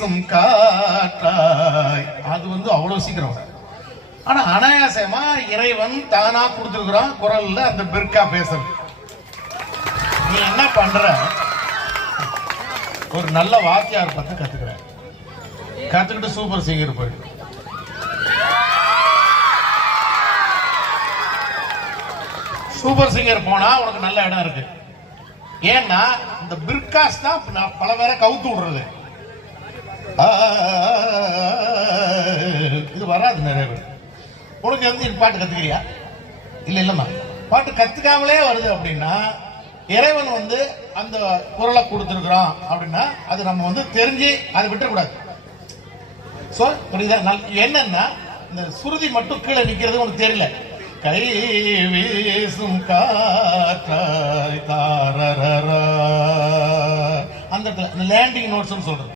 வீசும் காற்றாய், அது அவ்வளவு சீக்கிரம். ஆனா அனாயாசமா இறைவன் தானா கொடுத்துருக்கிறான் குரல்ல அந்த பிற்கா பேசுறது. நீ என்ன பண்ற, ஒரு நல்ல வாத்தியார் பார்த்து கத்துக்கிற, கத்துக்கிட்டு சூப்பர் சிங்கர் போயிடு. சூப்பர் சிங்கர் போனா உனக்கு நல்ல இடம் இருக்கு. ஏன்னா இந்த பிர்காஸ் தான் பல பேரை கவுத்து விடுறது. இது வராது நிறைய பேர். உனக்கு பாட்டு கத்துக்கிறியா? இல்ல இல்லம்மா, பாட்டு கத்துக்காமலே வருது அப்படின்னா இறைவன் அந்த குரலை கொடுத்துருக்குறான் அப்படின்னா அது நம்ம தெரிஞ்சு அதை விட்டுறக்கூடாது. புரியுதா? என்னன்னா இந்த சுருதி மட்டும் கீழே நிக்கிறது உனக்கு தெரியல. கை வீசும் காற்றாய் தாரரா, அந்த லேண்டிங் நோட்ஸ் சொல்றது.